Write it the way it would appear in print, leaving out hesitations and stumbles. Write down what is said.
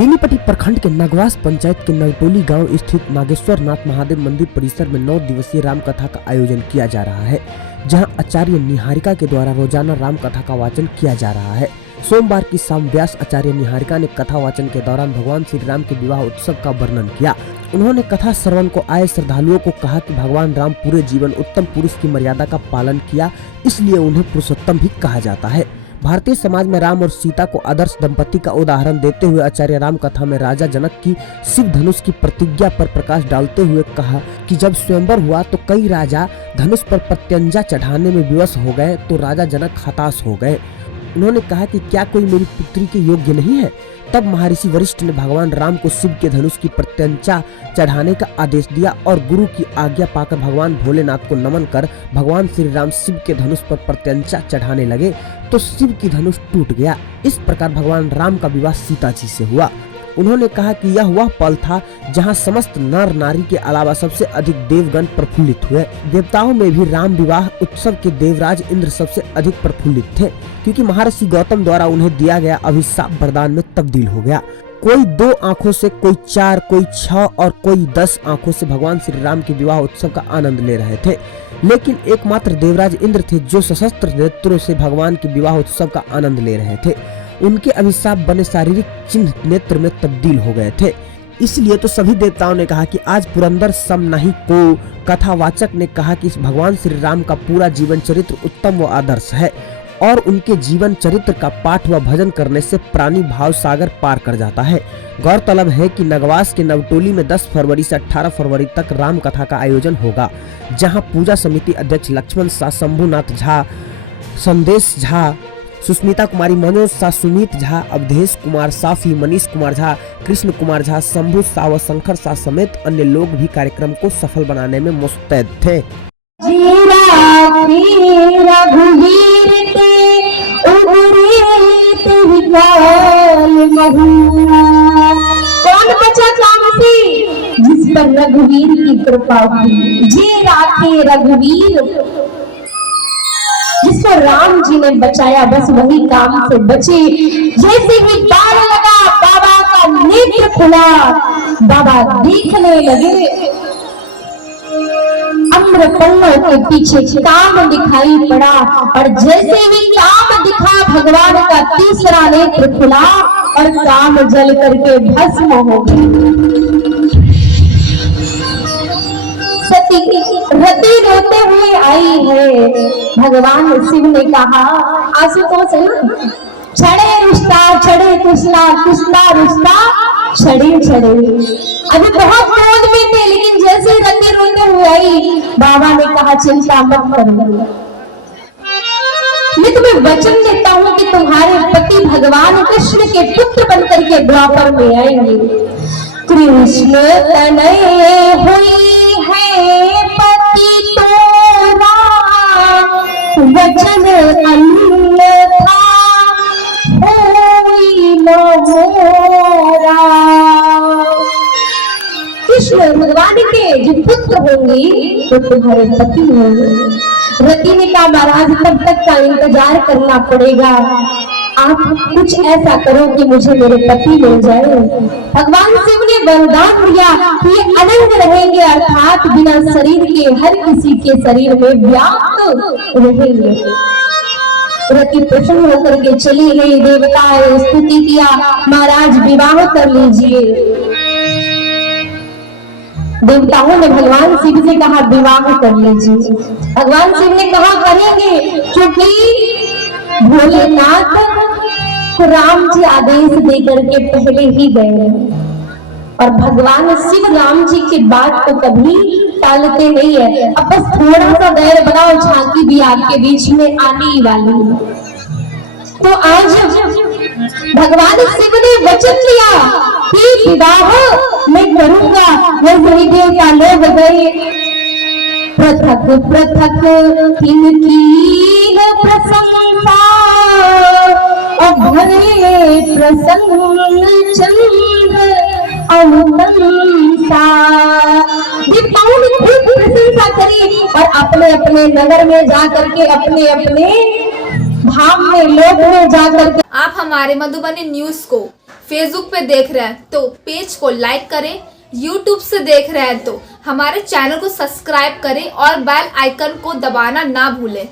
बेनीपट्टी प्रखंड के नगवास पंचायत के नवटोली गांव स्थित नागेश्वर नाथ महादेव मंदिर परिसर में 9 दिवसीय राम कथा का आयोजन किया जा रहा है, जहां आचार्य निहारिका के द्वारा रोजाना राम कथा का वाचन किया जा रहा है। सोमवार की शाम व्यास आचार्य निहारिका ने कथा वाचन के दौरान भगवान श्री राम के विवाह उत्सव का वर्णन किया। उन्होंने कथा श्रवण को आए श्रद्धालुओं को कहा कि भगवान राम पूरे जीवन उत्तम पुरुष की मर्यादा का पालन किया, इसलिए उन्हें पुरुषोत्तम भी कहा जाता है। भारतीय समाज में राम और सीता को आदर्श दंपति का उदाहरण देते हुए आचार्य राम कथा में राजा जनक की शिव धनुष की प्रतिज्ञा पर प्रकाश डालते हुए कहा कि जब स्वयंवर हुआ तो कई राजा धनुष पर प्रत्यंजा चढ़ाने में विवश हो गए तो राजा जनक हताश हो गए। उन्होंने कहा कि क्या कोई मेरी पुत्री के योग्य नहीं है। तब महर्षि वशिष्ठ ने भगवान राम को शिव के धनुष की प्रत्यंचा चढ़ाने का आदेश दिया और गुरु की आज्ञा पाकर भगवान भोलेनाथ को नमन कर भगवान श्री राम शिव के धनुष पर प्रत्यंचा चढ़ाने लगे तो शिव की धनुष टूट गया। इस प्रकार भगवान राम का विवाह सीता जी से हुआ। उन्होंने कहा कि यह वह पल था जहां समस्त नर नारी के अलावा सबसे अधिक देवगण प्रफुल्लित हुए। देवताओं में भी राम विवाह उत्सव के देवराज इंद्र सबसे अधिक प्रफुल्लित थे, क्योंकि महर्षि गौतम द्वारा उन्हें दिया गया अभिशाप वरदान में तब्दील हो गया। कोई 2 आंखों से, कोई 4, कोई 6 और कोई 10 आंखों से भगवान श्री राम के विवाह उत्सव का आनंद ले रहे थे, लेकिन एकमात्र देवराज इंद्र थे जो सशस्त्र नेत्रों से भगवान के विवाह उत्सव का आनंद ले रहे थे। उनके अभिशाप बने शारीरिक चिन्ह नेत्र में तब्दील हो गए थे। इसलिए तो सभी देवताओं ने कहा कि आज पुरंदर सम नहीं को। कथावाचक ने कहा कि भगवान श्री राम का पूरा जीवन चरित्र उत्तम व आदर्श है और उनके जीवन चरित्र का पाठ व भजन करने से प्राणी भाव सागर पार कर जाता है। गौरतलब है कि नगवास के नवटोली में 10 फरवरी से 18 फरवरी तक राम कथा का आयोजन होगा, जहां पूजा समिति अध्यक्ष लक्ष्मण शाह, शंभुनाथ झा, संदेश झा, सुष्मिता कुमारी, मनोज शाह, सुमित झा, अवधेश कुमार साफी, मनीष कुमार झा, कृष्ण कुमार झा, शंभू शाह व शंकर शाह समेत अन्य लोग भी कार्यक्रम को सफल बनाने में मुस्तैद थे। कौन बचा काम से जिस पर रघुवीर की कृपा हुई, जे राखे रघुवीर जिसको राम जी ने बचाया, बस वही काम से बचे। जैसे ही बाण लगा बाबा का नेत्र खुला, बाबा देखने लगे, अम्रपल्लव के पीछे काम दिखाई पड़ा और जैसे ही काम दिखा भगवान का तीसरा नेत्र खुला और काम जल करके भस्म हो गया। रति रोते हुए आई है। भगवान शिव ने कहा आंसू तो से छड़े रुष्टा छड़े कृष्णा कृष्णा रुष्टा छड़े छड़े। अभी बहुत क्रोध में थे, लेकिन जैसे रति रोते हुए आई बाबा ने कहा चिंता मत करो, मैं तुम्हें वचन देता हूँ कि तुम्हारे पति भगवान कृष्ण के पुत्र बनकर के द्वापर में आएंगे। कृष्ण तनय हुई है पति तोरा, वचन अन्यथा होई न मोरा। कृष्ण भगवान के जो पुत्र होंगे वो तुम्हारे पति होंगे। रति ने कहा महाराज तब तक का इंतजार करना पड़ेगा, आप कुछ ऐसा करो कि मुझे मेरे पति मिल जाए। भगवान शिव ने वरदान दिया कि अनंग रहेंगे, अर्थात बिना शरीर के हर किसी के शरीर में व्याप्त रहेंगे। रति प्रसन्न होकर के चली गई, देवताओं स्तुति किया, महाराज विवाह कर लीजिए। देवताओं ने भगवान शिव से कहा विवाह कर लीजिए। भगवान शिव ने कहा करेंगे, क्योंकि भोलेनाथ राम जी आदेश देकर के पहले ही गए और भगवान शिव राम जी की बात को कभी टालते नहीं है। अब बस थोड़ा सा धैर्य बनाओ, झांकी भी आपके बीच में आने ही वाली है। तो आज भगवान शिव ने वचन लिया कि विवाह मैं करूंगा। वही देवता लोग गए, पृथक पृथक किनकी प्रशंसा भरे प्रसन्न चंद्र अवतंसा। देवताओं ने खूब प्रशंसा करी और अपने अपने नगर में जाकर के अपने अपने धाम में लोक में जाकर के आप हमारे मधुबनी न्यूज को फेसबुक पे देख रहे हैं तो पेज को लाइक करें, यूट्यूब से देख रहे हैं तो हमारे चैनल को सब्सक्राइब करें और बेल आइकन को दबाना ना भूलें।